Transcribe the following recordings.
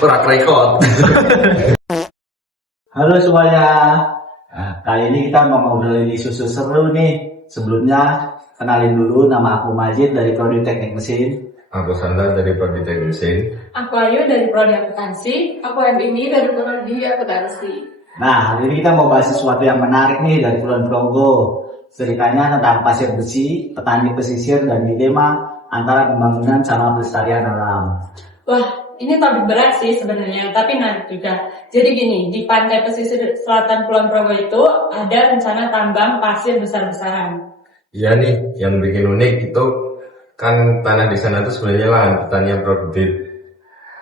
Kurang rekod. Halo semuanya. Nah, kali ini kita mau ngobrolin isu seru nih. Sebelumnya kenalin dulu, nama aku Majid dari Prodi Teknik Mesin. Aku Sandra dari Prodi Teknik Mesin. Aku Ayu dari Prodi Akuntansi. Aku ini dari Prodi Akuntansi. Nah, hari ini kita mau bahas sesuatu yang menarik nih dari Kulon Progo. Ceritanya tentang pasir besi, petani pesisir, dan dilema antara pembangunan sama pelestarian alam. Wah, ini topik berat sih sebenarnya, tapi menarik juga. Jadi gini, di pantai pesisir selatan Kulon Progo itu ada rencana tambang pasir besar-besaran. Iya nih, yang bikin unik itu kan tanah di sana tuh sebenarnya lahan pertanian produktif.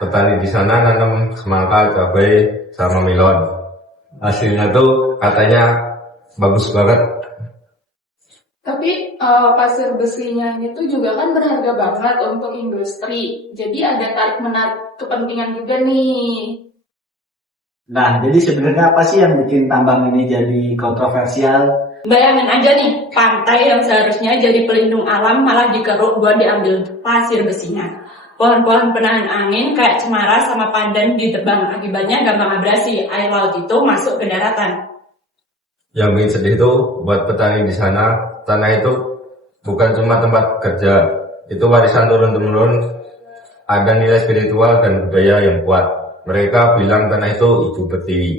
Petani di sana nanam semangka, cabai, sama melon. Hasilnya tuh katanya bagus banget. Tapi pasir besinya itu juga kan berharga banget untuk industri. Jadi ada tarik-menarik kepentingan juga nih. Nah, jadi sebenarnya apa sih yang bikin tambang ini jadi kontroversial? Bayangin aja nih, pantai yang seharusnya jadi pelindung alam malah dikeruk buat diambil pasir besinya. Pohon-pohon penahan angin kayak cemara sama pandan ditebang, akibatnya gampang abrasi, air laut itu masuk ke daratan. Yang bikin sedih tuh buat petani di sana, tanah itu bukan cuma tempat kerja, itu warisan turun-temurun, ada nilai spiritual dan budaya yang kuat. Mereka bilang tanah itu ibu pertiwi.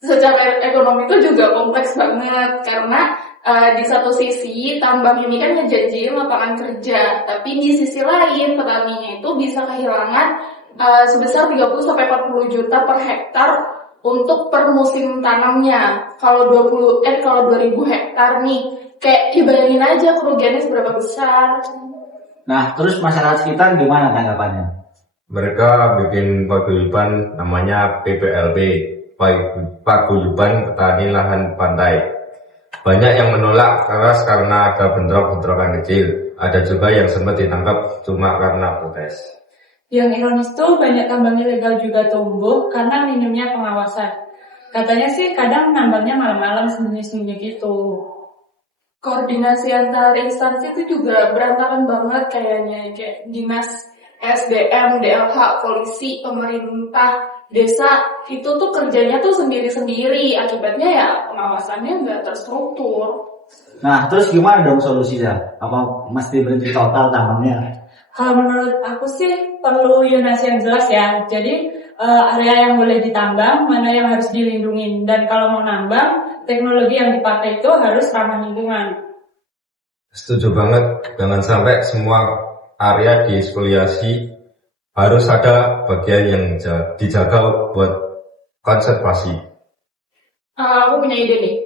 Secara ekonomi itu juga kompleks banget karena di satu sisi tambang ini kan ngejanjiin lapangan kerja, tapi di sisi lain petaninya itu bisa kehilangan sebesar 30-40 juta per hektar untuk per musim tanamnya. Kalau 2000 hektar nih, kayak bayangin aja kerugiannya seberapa besar. Nah, terus masyarakat sekitar gimana tanggapannya? Mereka bikin paguyuban namanya PPLP, Paguyuban Petani Lahan Pantai. Banyak yang menolak keras karena ada bentrok-bentrokan kecil. Ada juga yang sempat ditangkap cuma karena protes. Yang ironis tuh banyak tambang ilegal juga tumbuh karena minimnya pengawasan. Katanya sih kadang nambangnya malam-malam sembunyi-sembunyi gitu. Koordinasi antar instansi itu juga berantakan banget kayaknya, kayak dinas SDM, DLH, polisi, pemerintah, desa, itu tuh kerjanya tuh sendiri-sendiri, akibatnya ya pengawasannya nggak terstruktur. Nah, terus gimana dong solusinya? Apa mesti berhenti total tambangnya? Kalau menurut aku sih perlu zonasi yang jelas ya. Jadi area yang boleh ditambang, mana yang harus dilindungi. Dan kalau mau nambang, teknologi yang dipakai itu harus ramah lingkungan. Setuju banget, jangan sampai semua area diespoliasi, harus ada bagian yang dijaga buat konservasi. Aku punya ide nih.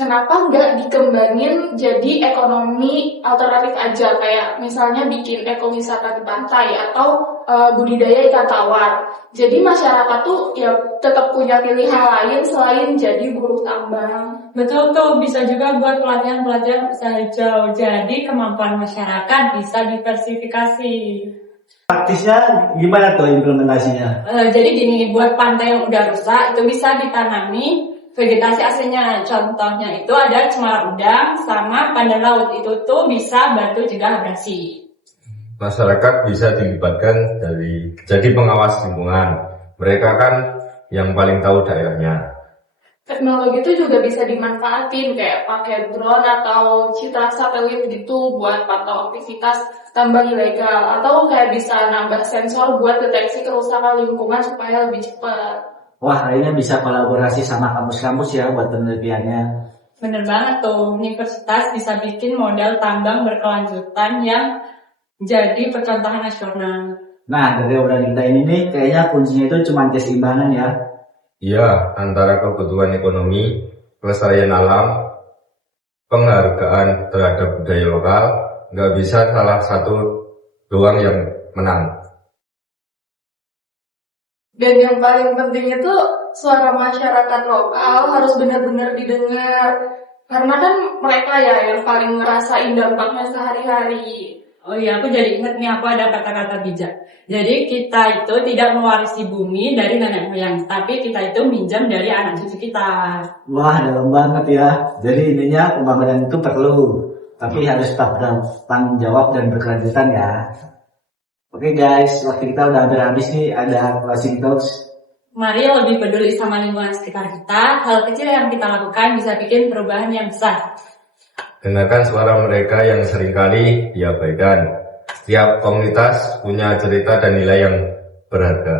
Kenapa nggak dikembangin jadi ekonomi alternatif aja, kayak misalnya bikin ekowisata di pantai atau budidaya ikan tawar. Jadi masyarakat tuh ya tetap punya pilihan lain selain jadi buruh tambang. Betul tuh, bisa juga buat pelatihan-pelatihan usaha hijau. Jadi kemampuan masyarakat bisa diversifikasi. Praktisnya gimana tuh implementasinya? Jadi gini, buat pantai yang udah rusak itu bisa ditanami vegetasi aslinya. Contohnya itu ada cemara udang sama pandan laut, itu tuh bisa bantu cegah abrasi. Masyarakat bisa dilibatkan jadi pengawas lingkungan. Mereka kan yang paling tahu daerahnya. Teknologi itu juga bisa dimanfaatin kayak pakai drone atau citra satelit gitu buat pantau aktivitas tambang ilegal, atau kayak bisa nambah sensor buat deteksi kerusakan lingkungan supaya lebih cepat. Wah, kayaknya bisa kolaborasi sama kampus-kampus ya buat penelitiannya. Bener banget tuh, universitas bisa bikin model tambang berkelanjutan yang jadi percontohan nasional. Nah, dari obrolan kita ini nih, kayaknya kuncinya itu cuma keseimbangan ya. Iya, antara kebutuhan ekonomi, pelestarian alam, penghargaan terhadap budaya lokal, nggak bisa salah satu doang yang menang. Dan yang paling penting itu suara masyarakat lokal harus benar-benar didengar, karena kan mereka ya yang paling ngerasain dampaknya sehari-hari. Oh iya, aku jadi ingat nih, aku ada kata-kata bijak. Jadi kita itu tidak mewarisi bumi dari nenek moyang, tapi kita itu minjam dari anak cucu kita. Wah, dalam banget ya. Jadi intinya pembangunan itu perlu, tapi harus tetap bertanggung jawab dan berkelanjutan ya. Oke guys, waktu kita udah hampir habis nih. Ada closing thoughts. Mari lebih peduli sama lingkungan sekitar kita. Hal kecil yang kita lakukan bisa bikin perubahan yang besar. Dengarkan suara mereka yang seringkali diabaikan. Setiap komunitas punya cerita dan nilai yang berharga.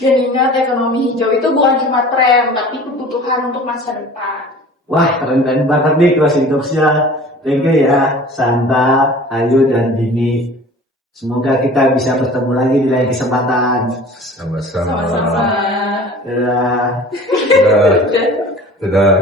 Dan ingat, ekonomi hijau itu bukan cuma tren, tapi kebutuhan untuk masa depan. Wah, keren banget nih closing talks-nya. Thank you ya, Santa, Ayu, dan Dini. Semoga kita bisa bertemu lagi di lain kesempatan. Sama-sama. Dadah. Dadah. Dadah.